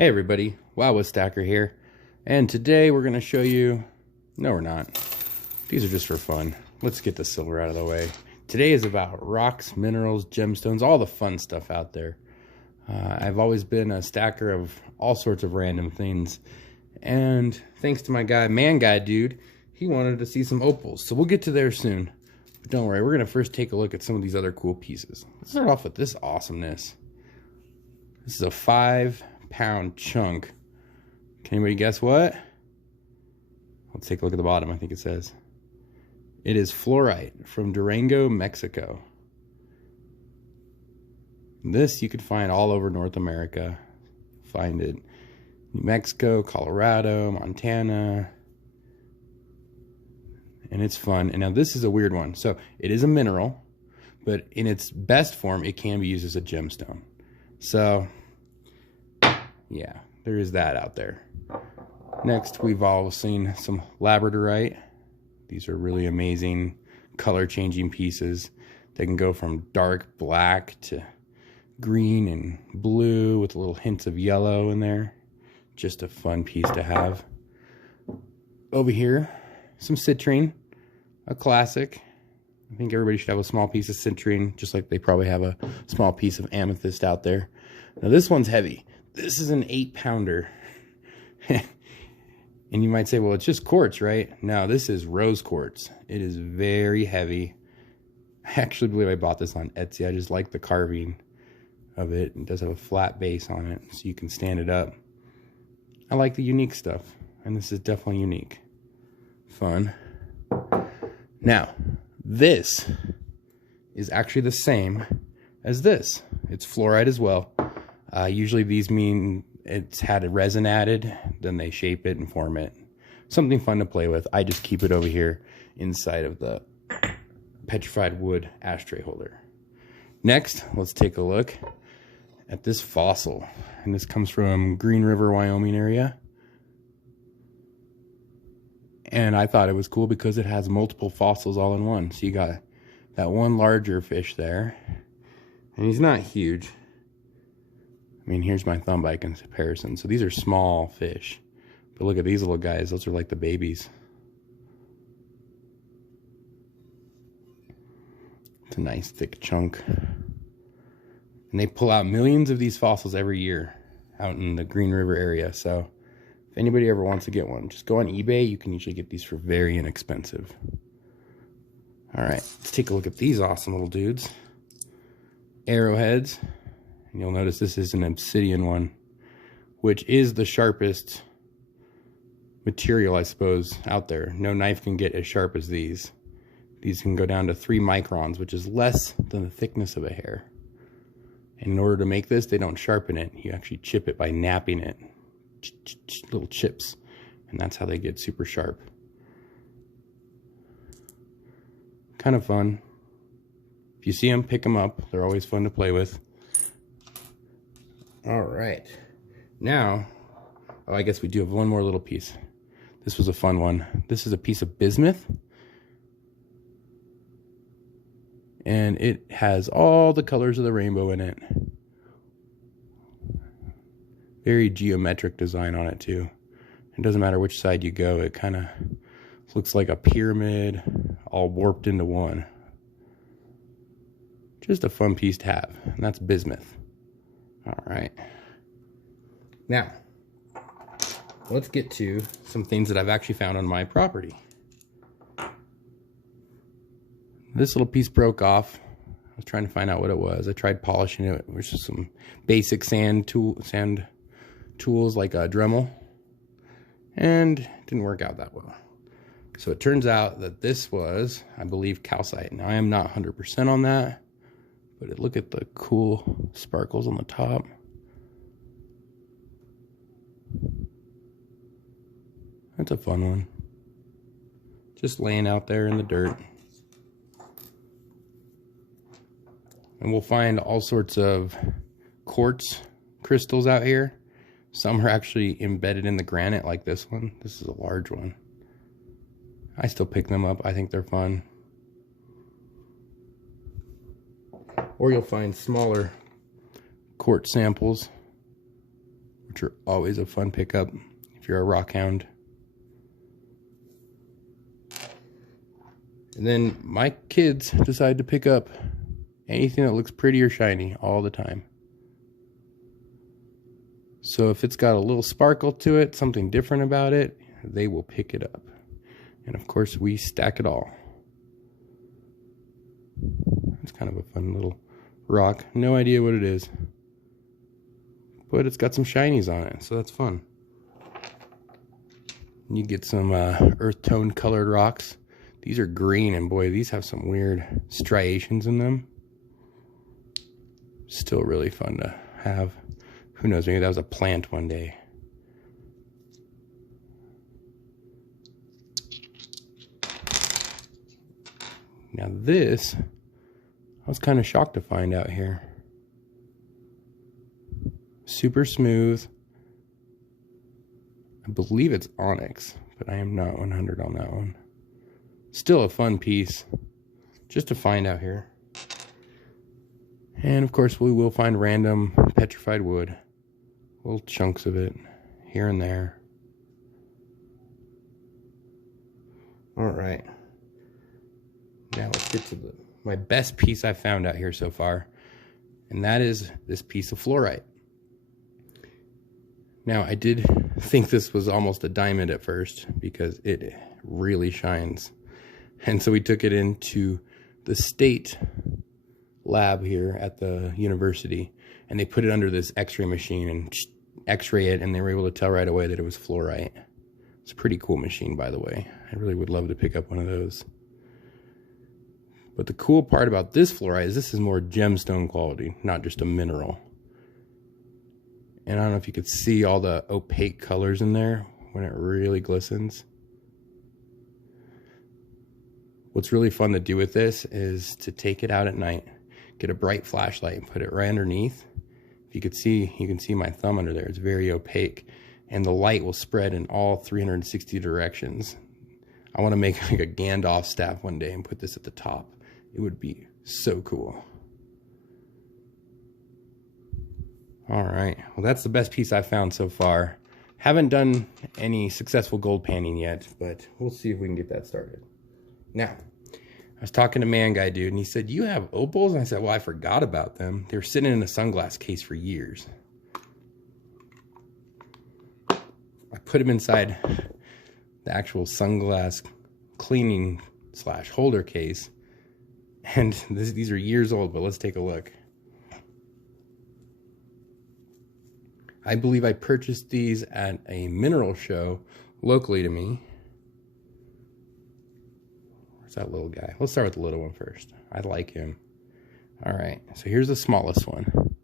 Hey everybody, Wow Stacker here, and today we're going to show you, no we're not, these are just for fun. Let's get the silver out of the way. Today is about rocks, minerals, gemstones, all the fun stuff out there. I've always been a stacker of all sorts of random things, and thanks to my guy, dude, he wanted to see some opals, so we'll get to there soon. But don't worry, we're going to first take a look at some of these other cool pieces. Let's start off with this awesomeness. This is a 5-pound chunk. Can anybody guess what? Let's take a look at the bottom. I think it says it is fluorite from Durango, Mexico. This you could find all over North America. Find it New Mexico, Colorado, Montana, and it's fun. And now this is a weird one. So it is a mineral, but in its best form it can be used as a gemstone. So yeah, there is that out there. Next, we've all seen some labradorite. These are really amazing color changing pieces. They can go from dark black to green and blue with little hints of yellow in there. Just a fun piece to have. Over here, some citrine, a classic. I think everybody should have a small piece of citrine, just like they probably have a small piece of amethyst out there. Now this one's heavy. This is an 8-pounder. And you might say, well, it's just quartz, right? No, this is rose quartz. It is very heavy. I actually believe I bought this on Etsy. I just like the carving of it. It does have a flat base on it, so you can stand it up. I like the unique stuff, and this is definitely unique. Fun. Now, this is actually the same as this. It's fluorite as well. Usually these mean it's had a resin added, then they shape it and form it. Something fun to play with. I just keep it over here inside of the petrified wood ashtray holder. Next, let's take a look at this fossil. And this comes from Green River, Wyoming area. And I thought it was cool because it has multiple fossils all in one. So you got that one larger fish there. And he's not huge. I mean, here's my thumb by comparison. So these are small fish. But look at these little guys. Those are like the babies. It's a nice thick chunk. And they pull out millions of these fossils every year out in the Green River area. So if anybody ever wants to get one, just go on eBay. You can usually get these for very inexpensive. All right, let's take a look at these awesome little dudes. Arrowheads. And you'll notice this is an obsidian one, which is the sharpest material, I suppose, out there. No knife can get as sharp as these. These can go down to 3 microns, which is less than the thickness of a hair. And in order to make this, they don't sharpen it. You actually chip it by napping it. Little chips. And that's how they get super sharp. Kind of fun. If you see them, pick them up. They're always fun to play with. All right. Now, oh, I guess we do have one more little piece. This was a fun one. This is a piece of bismuth. And it has all the colors of the rainbow in it. Very geometric design on it too. It doesn't matter which side you go, it kind of looks like a pyramid all warped into one. Just a fun piece to have, and that's bismuth. All right. Now, let's get to some things that I've actually found on my property. This little piece broke off. I was trying to find out what it was. I tried polishing it with just some basic sand tools like a Dremel, and it didn't work out that well. So it turns out that this was, I believe, calcite. Now I am not 100% on that, but look at the cool sparkles on the top. That's a fun one. Just laying out there in the dirt. And we'll find all sorts of quartz crystals out here. Some are actually embedded in the granite like this one. This is a large one. I still pick them up. I think they're fun. Or you'll find smaller quartz samples which are always a fun pickup if you're a rock hound. And then my kids decide to pick up anything that looks pretty or shiny all the time. So if it's got a little sparkle to it, something different about it, they will pick it up. And of course, we stack it all. It's kind of a fun little rock. No idea what it is, but it's got some shinies on it, so that's fun. You get some earth tone colored rocks. These are green, and boy, these have some weird striations in them. Still really fun to have. Who knows, maybe that was a plant one day. Now this, I was kind of shocked to find out here. Super smooth. I believe it's onyx, but I am not 100 on that one. Still a fun piece just to find out here. And of course we will find random petrified wood. Little chunks of it here and there. Alright. Now let's get to my best piece I found out here so far. And that is this piece of fluorite. Now I did think this was almost a diamond at first because it really shines. And so we took it into the state lab here at the university, and they put it under this x-ray machine and x-ray it, and they were able to tell right away that it was fluorite. It's a pretty cool machine, by the way. I really would love to pick up one of those. But the cool part about this fluorite is this is more gemstone quality, not just a mineral. And I don't know if you could see all the opaque colors in there when it really glistens. What's really fun to do with this is to take it out at night, get a bright flashlight and put it right underneath. If you could see, you can see my thumb under there. It's very opaque, and the light will spread in all 360 directions. I want to make like a Gandalf staff one day and put this at the top. It would be so cool. All right, well, that's the best piece I've found so far. Haven't done any successful gold panning yet, but we'll see if we can get that started. Now, I was talking to Man Guy Dude, and he said, "You have opals?" And I said, "Well, I forgot about them. They were sitting in a sunglass case for years." I put them inside the actual sunglass cleaning / holder case, and these are years old, but let's take a look. I believe I purchased these at a mineral show locally to me. Where's that little guy? Let's start with the little one first. I like him. All right, so here's the smallest one.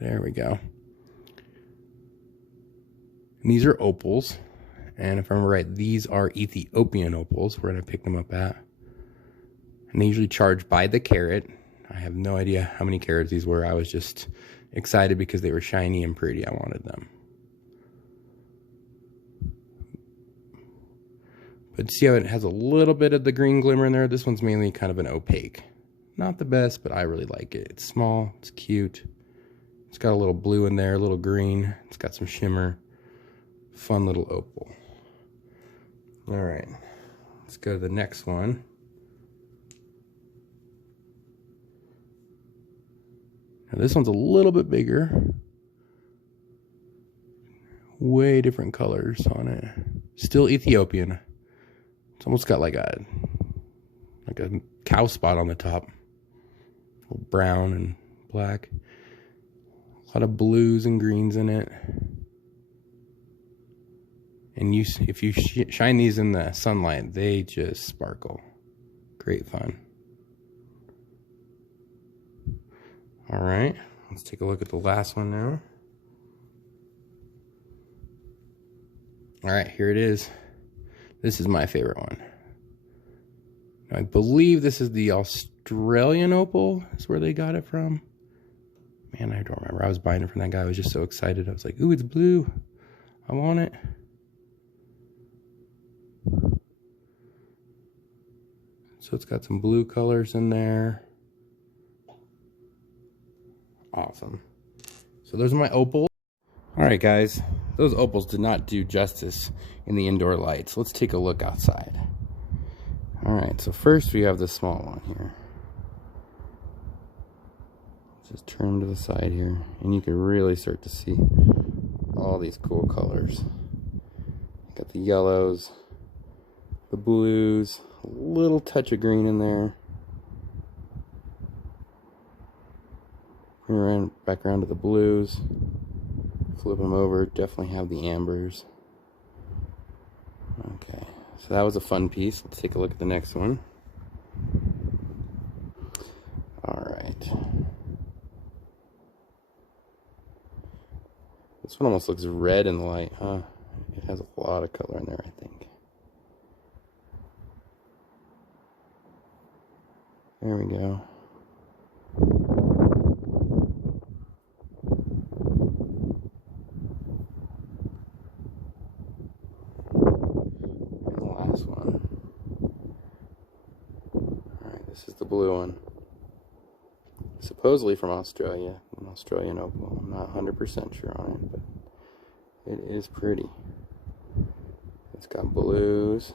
There we go. And these are opals. And if I remember right, these are Ethiopian opals, where I picked them up at. And they usually charge by the carat. I have no idea how many carats these were. I was just excited because they were shiny and pretty. I wanted them. But see how it has a little bit of the green glimmer in there? This one's mainly kind of an opaque. Not the best, but I really like it. It's small, it's cute. It's got a little blue in there, a little green. It's got some shimmer. Fun little opal. All right, let's go to the next one. Now this one's a little bit bigger. Way different colors on it. Still Ethiopian. It's almost got like a cow spot on the top. Brown and black. A lot of blues and greens in it. And if you shine these in the sunlight, they just sparkle. Great fun. All right, let's take a look at the last one now. All right, here it is. This is my favorite one. Now, I believe this is the Australian opal. Is where they got it from. Man, I don't remember. I was buying it from that guy. I was just so excited. I was like, ooh, it's blue. I want it. So it's got some blue colors in there. Awesome. So those are my opals. All right, guys, those opals did not do justice in the indoor lights. Let's take a look outside. All right, so first we have the small one here. Let's just turn them to the side here, and you can really start to see all these cool colors. Got the yellows, the blues, a little touch of green in there. Bring back around to the blues. Flip them over, definitely have the ambers. Okay, so that was a fun piece. Let's take a look at the next one. All right. This one almost looks red in the light, huh? It has a lot of color in there, I think. There we go. And the last one. Alright, this is the blue one. Supposedly from Australia, an Australian opal. I'm not 100% sure on it, but it is pretty. It's got blues.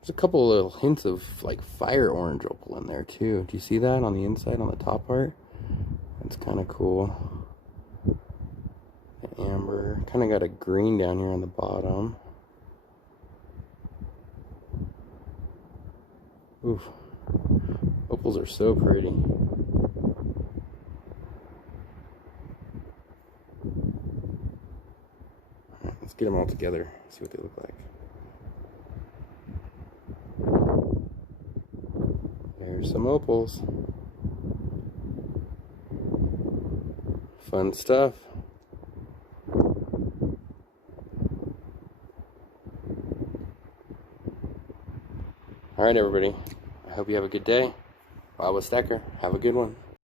There's a couple of little hints of like fire orange opal in there too. Do you see that on the inside, on the top part? That's kind of cool. Amber. Kind of got a green down here on the bottom. Oof. Opals are so pretty. Alright, let's get them all together, see what they look like. There's some opals. Fun stuff. Alright, everybody. I hope you have a good day. Bob with Stecker. Have a good one.